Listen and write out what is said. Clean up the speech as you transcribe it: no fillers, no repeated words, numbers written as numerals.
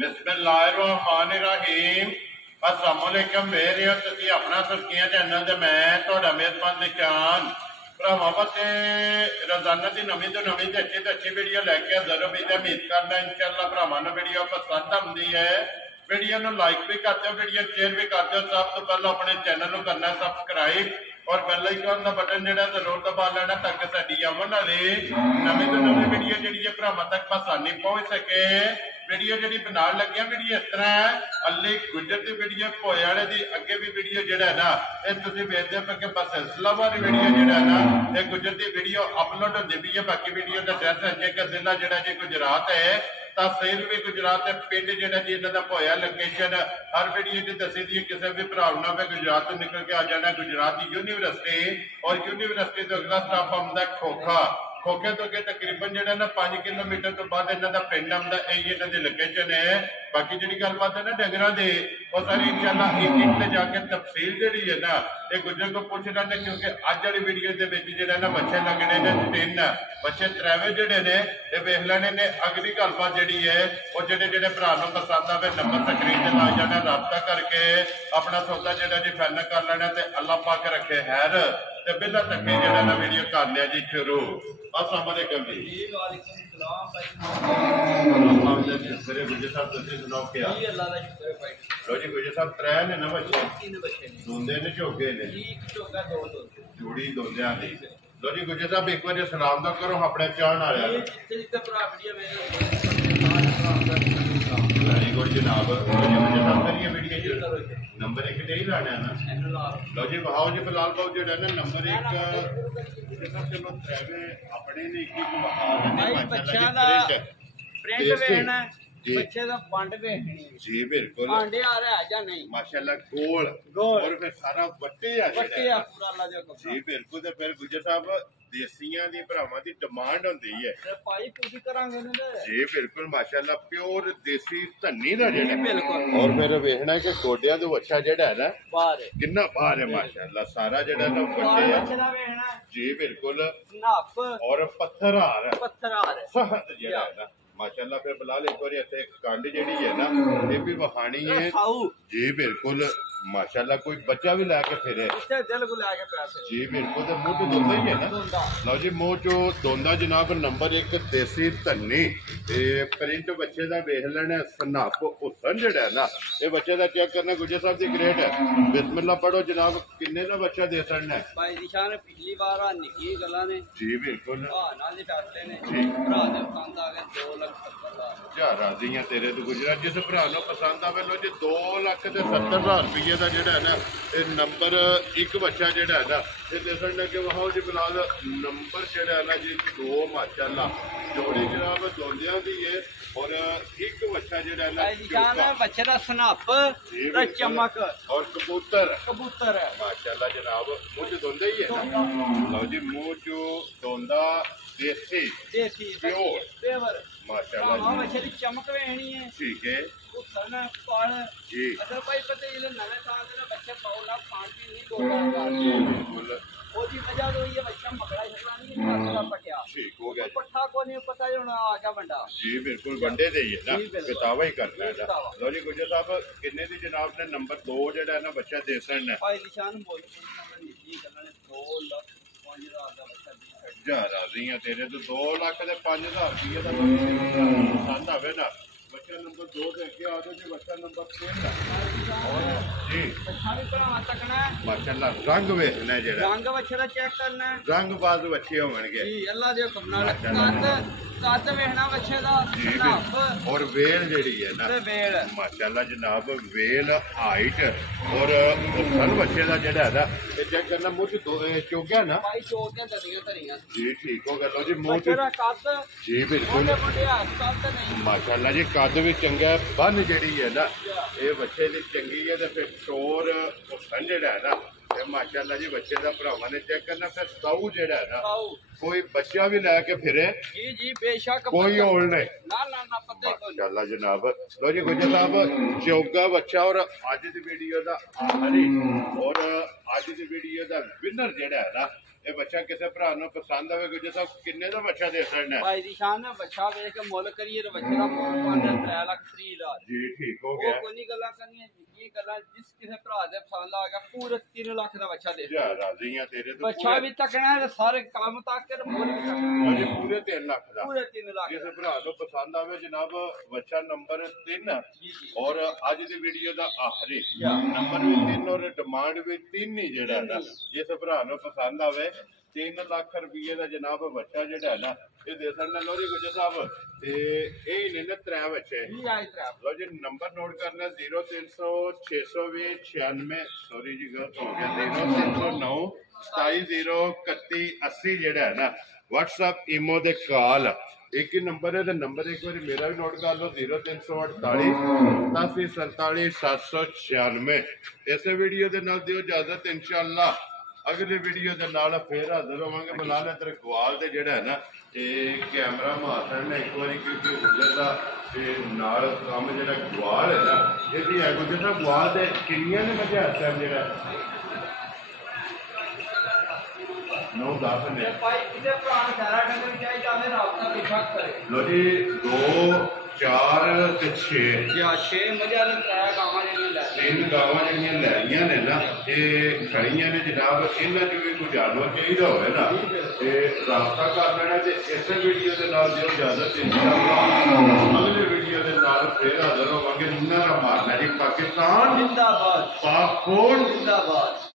बिस्मिल्लाहिर्रहमानिर्रहीम अस्सलाम वालेकुम मेरे तुसी अपना सुर्खियां चैनल ते मैं तुहाडा मेजबान निशान भरावां बच्चे रोजाना की नवीं तो अच्छी वीडियो लैके हाजिर उम्मीद करना इंशाअल्लाह भरावां नूं वीडियो पसंद आउंदी है। वीडियो नूं लाइक भी कर दो, वीडियो शेयर भी कर दो। सब तो पहले अपने चैनल नूं करना सब्सक्राइब और बेल आइकन का बटन जो जरूर दबा लेना ताकि साडी आवन वाली नवीं तो नवीं वीडियो जी भरावां तक आसानी पहुंच सके। वीडियो जी बना लगे वीडियो इस तरह है अली गुजर की वीडियो भोए वाले की अगे भी वीडियो जो है ना ये तुम वेखते हो कि बस सिलसिलावार वीडियो जो है ना ये गुजर की वीडियो अपलोड होती पी है। बाकी वीडियो का एड्रैस है जी जिला जो जी गुजरात है, तहसील भी गुजरात है, पिंड जो जी इन्हों का भोया लोकेशन हर वीडियो जी दसी दी। किसी भी भरा ने गुजरात तो निकल के आ जाना गुजरात की यूनिवर्सिटी और यूनिवर्सिटी तो अगला स्टाप आउंदा खोखा। खोखे तो अगे तकरीबन जो ना 5 किलोमीटर तो बाद इन्हों का पिंड आउंदा, यही इन्हों की लोकेशन है। बाकी जी गलबात है ना डंगरां दी वो सारी इंशाअल्लाह एक से जाके तफसील जी है ना ये गुजर को पूछ लेंगे क्योंकि अज वाली वीडियो के जो ना बच्चे लगने ने 3 बच्चे त्रैवे जोड़े ने ये वेख लेने ने। अगली गलबात जी है वो जोड़े भरा पसंद आए नंबर स्क्रीन से ला जाना, रबता करके अपना सौदा जो जी फाइनल कर लेना। तो अल्लाह पाक रखे हैर तो बिना धक्के जो ना वीडियो कर लिया जी शुरू। अस्सलाम वालेकुम जी। गुजर साहब तुसीं सुनाओ क्या लो जी? गुजर साहब 3 ने ना बच्चे दोंदे ने झोगे ने जोड़ी दोंदियां दी। लो जी गुजर साहब एक बार सलाम तो करो अपने चाहण वाले। वेरी गुड जनाब। गुजर साहब करिए वीडियो नंबर 1 नहीं लाना है ना। लो जी बहाओ जी फिलहाल भाव जो है ना नंबर 1 चलो त्रैवे अपने ने जी बिल्कुल माशाल्लाह गोल और फिर सारा वट्टे जी बिल्कुल। तो फिर गुजर साहब देसियां दी भरावां दी डिमांड होंदी है जी बिल्कुल माशाल्लाह प्योर देसी धन्नी दा जेड़ा और फिर वेखना कि गोडियां तो अच्छा जेड़ा है ना कितना बाहर है माशाल्लाह सारा जेड़ा ना वट्टे जी बिल्कुल और पत्थरहार सहत जेड़ा है ना माशाल्लाह। फिर बिलाल एक बार इतने कंड जी है ना ये भी वखानी है जी बिल्कुल माशाल्लाह। कोई बच्चा भी लैके फिरे जी बिल्कुल। तो मुंह तो दोंदा ही है ना। लो जी मुंह चो दोंदा जनाब नंबर 1 देसी धन्नी प्रिंट बच्चे का वेख लेना। सनाप हुसन जड़ा है ना ये बच्चे का चेक करना। गुजर साहब की ग्रेट है बिस्मिल्लाह पढ़ो जनाब किन्ने का बच्चा दे सकना है पिछली बार जी बिल्कुल राजी है तेरे तो गुजरात जिस भरा पसंद आवे लो जी 2,70,000 रुपये का जोड़ा है ना नंबर 1 बच्चा जोड़ा है ना ये दसन लगे वहां जी फिलहाल नंबर जोड़ा है ना जी 2 माशाल्लाह जोड़ी जनाब दोंदियां दी है और 1 बच्चा जोड़ा है ना बच्चे का सनप चमक और कबूतर है माशाल्लाह जनाब। मुंह दोंदा ही है ना। लो जी मुंह चो दोंदा देसी प्योर माशाल्लाह बच्चे की चमक वेखनी है ठीक है जी अगर भाई पता ये नवे साल के बच्चे 2 लाख खान पीन नहीं 2 लाख ओदी वजह तो ये बच्चा मकड़ा छलानी पटिया ठीक हो गया पट्ठा को नहीं पता जो ना आगे बंडा जी बिल्कुल बंडे दे ही है ना किताबा ही करना है। लो जी गुजर साहब किन्ने दी जनाब ने नंबर 2 जेड़ा है ना बच्चा दे सकना है भाई निशान बोल जी करने 2 लाख 5,000 का बच्चा राजी है तेरे तो 2 लाख 5,000 रुपये का पसंद आवे ना बच्चा नंबर 2 से अगे आ जाओ जी बच्चा नंबर 3 जी माशाल्लाह रंग वेखना है जेड़ा रंग बच्चे दा चेक करना है रंग बाज बच्चे होणगे जी अल्लाह दे हुक्म नाल कद वेखना बच्चे दा सनप और वेल जेड़ी है ना वेल माशाल्लाह जनाब वेल हाइट और सन बच्चे दा जेड़ा है ना ये चेक करना मुंह चोग्या ना भाई चोग्या दरियां धरियां जी ठीक हो गया। लो जी मुंह कद जी बिल्कुल माशाल्लाह जी कद भी चंगा है बन जेड़ी है ना ये बच्चे की चंगी है तो फिर शोर सन जेड़ा है ना माशाल्लाह जी बच्चे का भरावां ने चेक करना। फिर साऊ जेड़ा है ना कोई बच्चा भी लैके फिरे जी बेशक कोई होल नहीं ना पता माशाल्लाह जनाब। लो जी गुजर साहब चौगा बच्चा और अज की वीडियो का आखिरी और अज की वीडियो का विनर जेड़ा है ना ਇਹ ਬੱਚਾ ਕਿਸੇ ਭਰਾ ਨੂੰ ਪਸੰਦ ਆਵੇ ਗੁੱਜਰ ਸਾਹਿਬ ਕਿੰਨੇ ਦਾ ਬੱਚਾ ਦੇ ਸਕਣਾ ਭਾਈ ਦੀ ਸ਼ਾਨ ਨੇ ਬੱਚਾ ਵੇਖ ਕੇ ਮੁੱਲ ਕਰੀਏ ਤੇ ਬੱਚੇ ਦਾ ਮੁੱਲ 3,30,000 ਜੀ ਠੀਕ ਹੋ ਉਹ ਗਿਆ ਕੋਈ ਨਹੀਂ ਗੱਲਾਂ ਕਰਨੀਆਂ ਇਹ ਗੱਲਾਂ ਜਿਸ ਕਿਸੇ ਭਰਾ ਦੇ ਪਸੰਦ ਆ ਗਿਆ ਪੂਰੇ 3 ਲੱਖ ਦਾ ਬੱਚਾ ਦੇ ਯਾ ਰਾਜ਼ੀਆਂ ਤੇਰੇ ਤੋਂ ਬੱਚਾ ਵੀ ਤੱਕਣਾ ਹੈ ਤੇ ਸਾਰੇ ਕੰਮ ਤੱਕ ਤੇ ਮੁੱਲ ਵੀ ਤੱਕਣਾ ਅਜੇ ਪੂਰੇ 3 ਲੱਖ ਦਾ ਪੂਰੇ 3 ਲੱਖ ਕਿਸੇ ਭਰਾ ਨੂੰ ਪਸੰਦ ਆਵੇ ਜਨਾਬ ਬੱਚਾ ਨੰਬਰ 3 ਔਰ ਅੱਜ ਦੀ ਵੀਡੀਓ ਦਾ ਆਖਰੀ ਨੰਬਰ ਵੀ 3 ਔਰ ਡਿਮਾਂਡ ਵੀ 3 ਹੀ ਜਿਹੜਾ ਨਾ ਜਿਸ ਭਰਾ ਨੂੰ ਪਸੰਦ ਆਵੇ 3 ਲੱਖ ਰੁਪਏ ਦਾ ਜਨਾਬ ਬੱਚਾ ਜਿਹੜਾ ਹੈ ਨਾ ਇਹ ਦੇ ਸਕਦਾ ਲੋਰੀ ਗੁੱਜਰ ਸਾਹਿਬ ਤੇ ਇਹ ਨੇ ਨਾ 3 ਬੱਚੇ ਲੋ ਜੀ ਨੰਬਰ ਨੋਟ ਕਰਨਾ 0300 620 96 ਸੌਰੀ ਜੀ ਗਲਤ ਹੋ ਗਿਆ 0309 2701 80 ਜਿਹੜਾ ਹੈ ਨਾ WhatsApp ਈਮੋ ਦੇ ਕਾਲ ਇੱਕ ਹੀ ਨੰਬਰ ਹੈ ਤੇ ਨੰਬਰ ਇੱਕ ਵਾਰੀ ਮੇਰਾ ਵੀ ਨੋਟ ਕਰ ਲਓ 0348 8747 796 ਇਸੇ ਵੀਡੀਓ ਦੇ ਨਾਲ ਦਿਓ ਇਜਾਜ਼ਤ ਇਨਸ਼ਾਅੱਲਾ ਅਗਲੇ ਵੀਡੀਓ ਦੇ ਨਾਲ ਫੇਰ ਹਾਜ਼ਰ ਹੋਵਾਂਗੇ ਬੁਲਾ ਲੈ ਤੇਰੇ ਗਵਾਲ ਤੇ ਜਿਹੜਾ ਹੈ ਨਾ ਇਹ ਕੈਮਰਾ ਮਾਰਨ ਨੇ ਇੱਕ ਵਾਰੀ ਕਿਉਂਕਿ ਗੁੱਜਰ ਦਾ ਤੇ ਨਾਲ ਕੰਮ ਜਿਹੜਾ ਗਵਾਲ ਹੈ ਨਾ ਇਹਦੀ ਹੈ ਗੁੱਜਰ ਦਾ ਗਵਾਲ ਦੇ ਕਿੰਨੀਆਂ ਨੇ ਮਜ਼ਾ ਆਤਾ ਜਿਹੜਾ 9-10 ਨੇ ਭਾਈ ਕਿਤੇ ਪੁਰਾਣ ਘਰਾਂ ਡੰਗਰ ਚਾਹੀਦਾ ਨੇ ਰਾਬਤਾ ਵਿਖਾ ਕਰੇ ਲੋ ਜੀ 2 4 ਤੇ 6 ਜਾਂ 6 ਮਜ਼ਾ ਨੇ ਤਰਾਇਆ ਗਾਵਾਂ ਜਿਹੜੀਆਂ ਲੈ 3 ਗਾਵਾਂ ਜਿਹੜੀਆਂ ਲੈਣੀਆਂ ਨੇ ਨਾ ਇਹ ਖੜੀਆਂ ਨੇ ਜਨਾਬ ਇਹਨਾਂ ਚ ਵੀ ਕੋਈ ਜਾਨਵਰ ਚਾਹੀਦਾ ਹੋਵੇ ਨਾ ਤੇ ਰਾਬਤਾ ਕਰ ਲੈਣਾ ਤੇ ਇਸੇ ਵੀਡੀਓ ਦੇ ਨਾਲ ਦਿਓ ਇਜਾਜ਼ਤ ਇਨਸ਼ਾਅੱਲਾ ਅਗਲੇ ਵੀਡੀਓ ਦੇ ਨਾਲ ਫੇਰ ਹਾਜ਼ਰ ਹੋਵਾਂਗੇ ਨਾਰਾ ਮਾਰਨਾ ਜੀ ਪਾਕਿਸਤਾਨ ਜਿੰਦਾਬਾਦ ਪਾਕ ਫੌਜ ਜਿੰਦਾਬਾਦ